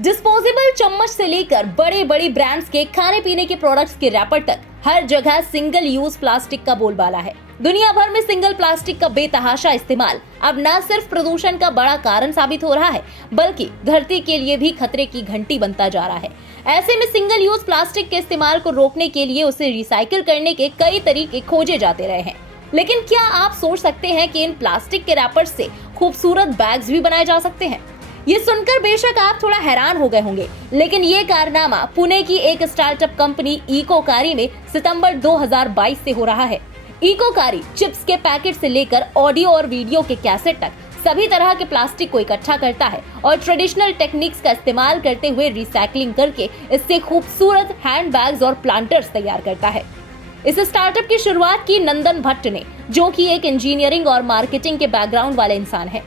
Disposable चम्मच से लेकर बड़े बड़े ब्रांड्स के खाने पीने के प्रोडक्ट्स के रैपर तक हर जगह सिंगल यूज प्लास्टिक का बोलबाला है। दुनिया भर में सिंगल प्लास्टिक का बेतहाशा इस्तेमाल अब न सिर्फ प्रदूषण का बड़ा कारण साबित हो रहा है, बल्कि धरती के लिए भी खतरे की घंटी बनता जा रहा है। ऐसे में सिंगल यूज प्लास्टिक के इस्तेमाल को रोकने के लिए उसे रिसाइकिल करने के कई तरीके खोजे जाते रहे हैं। लेकिन क्या आप सोच सकते हैं कि इन प्लास्टिक के रैपर्स से खूबसूरत बैग्स भी बनाए जा सकते हैं? ये सुनकर बेशक आप थोड़ा हैरान हो गए होंगे, लेकिन ये कारनामा पुणे की एक स्टार्टअप कंपनी इकोकारी में सितंबर 2022 से हो रहा है। इकोकारी चिप्स के पैकेट से लेकर ऑडियो और वीडियो के कैसेट तक सभी तरह के प्लास्टिक को इकट्ठा करता है और ट्रेडिशनल टेक्निक्स का इस्तेमाल करते हुए रिसाइकलिंग करके इससे खूबसूरत हैंड बैग्स और प्लांटर्स तैयार करता है। इस स्टार्टअप की शुरुआत की नंदन भट्ट ने, जो कि एक इंजीनियरिंग और मार्केटिंग के बैकग्राउंड वाले इंसान है।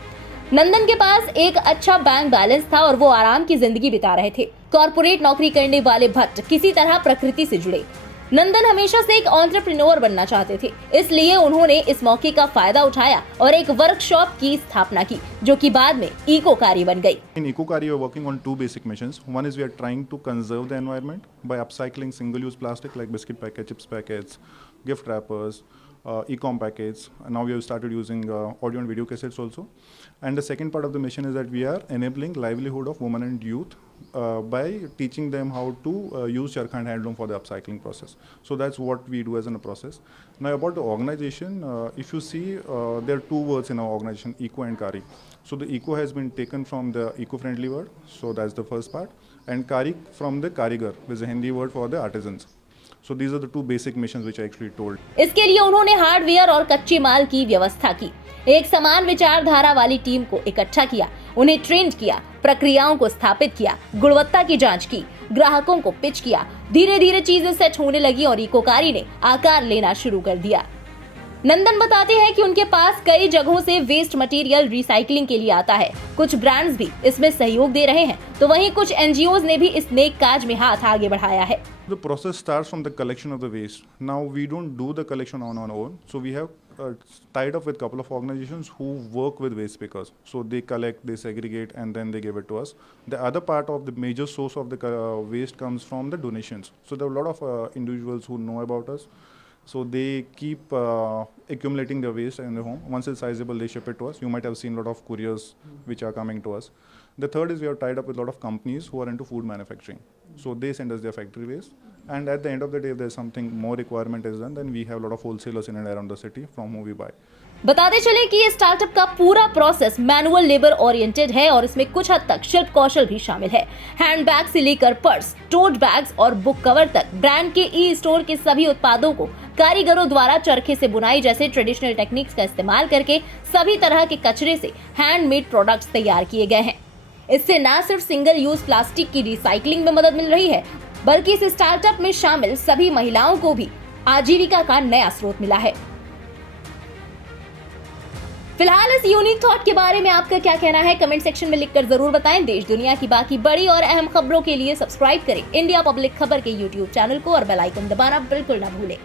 नंदन के पास एक अच्छा बैंक बैलेंस था और वो आराम की जिंदगी बिता रहे थे। कॉर्पोरेट नौकरी करने वाले भट्ट किसी तरह प्रकृति से जुड़े। नंदन हमेशा से एक एंटरप्रेन्योर बनना चाहते थे, इसलिए उन्होंने इस मौके का फायदा उठाया और एक वर्कशॉप की स्थापना की, जो कि बाद में इकोकारी बन गई। In Ecokari, we are working on two basic missions. One is we are trying to conserve the environment by upcycling single-use plastic like biscuit packets, chips packets, gift wrappers, e-com packets. And now we have started using audio and video cassettes also. And the second part of the mission is that we are enabling livelihood of women and youth by teaching them how to use charkha and handloom for the upcycling process. So that's what we do as in a process. Now about the organization, if you see, there are two words in our organization, eco and kari. So the eco has been taken from the eco-friendly word, so that's the first part, and kari from the karigar, which is a Hindi word for the artisans. So these are the two basic missions which I actually told. इसके लिए उन्होंने hardware और कच्चे माल की व्यवस्था की, एक समान विचारधारा वाली टीम को इकट्ठा किया, उन्हें ट्रेंड किया, प्रक्रियाओं को स्थापित किया, गुणवत्ता की जांच की, ग्राहकों को पिच किया। धीरे धीरे चीजें सेट होने लगी और इकोकारी ने आकार लेना शुरू कर दिया। नंदन बताते हैं कि उनके पास कई जगहों से वेस्ट मटेरियल रिसाइकलिंग के लिए आता है। कुछ ब्रांड्स भी इसमें सहयोग दे रहे हैं, तो वहीं कुछ एनजीओज ने भी इस नेक काज में हाथ आगे बढ़ाया है। The process starts from the collection of the waste. Now we don't do the collection on our own, so we have tied up with a couple of organizations who work with waste pickers. So they collect, they segregate, and then they give it to us. The other part of the major source of the waste comes from the donations. So there are a lot of individuals who know about us. So they keep accumulating their waste in their home. Once it's sizable, they ship it to us. You might have seen a lot of couriers which are coming to us. The third is we are tied up with a lot of companies who are into food manufacturing. So they send us their factory waste. And at the end of the day, if there's something more requirement is done, then we have a lot of wholesalers in and around the city from whom we buy. बताते चले कि ये startup का पूरा process manual labour oriented है और इसमें कुछ हद तक शिल्प कौशल भी शामिल है। हैंड बैग से लेकर पर्स, टोट बैग्स और बुक कवर तक ब्रांड के ई स्टोर के सभी उत्पादों को कारीगरों द्वारा चरखे से बुनाई जैसे ट्रेडिशनल टेक्निक्स का इस्तेमाल करके सभी तरह के कचरे से हैंडमेड प्रोडक्ट्स तैयार किए गए हैं। इससे न सिर्फ सिंगल यूज प्लास्टिक की रिसाइकलिंग में मदद मिल रही है, बल्कि इस स्टार्टअप में शामिल सभी महिलाओं को भी आजीविका का नया स्रोत मिला है। फिलहाल इस यूनिक थॉट के बारे में आपका क्या कहना है, कमेंट सेक्शन में लिखकर जरूर बताएं। देश दुनिया की बाकी बड़ी और अहम खबरों के लिए सब्सक्राइब करें इंडिया पब्लिक खबर के यूट्यूब चैनल को और बेल आइकन दबाना बिल्कुल ना भूलें।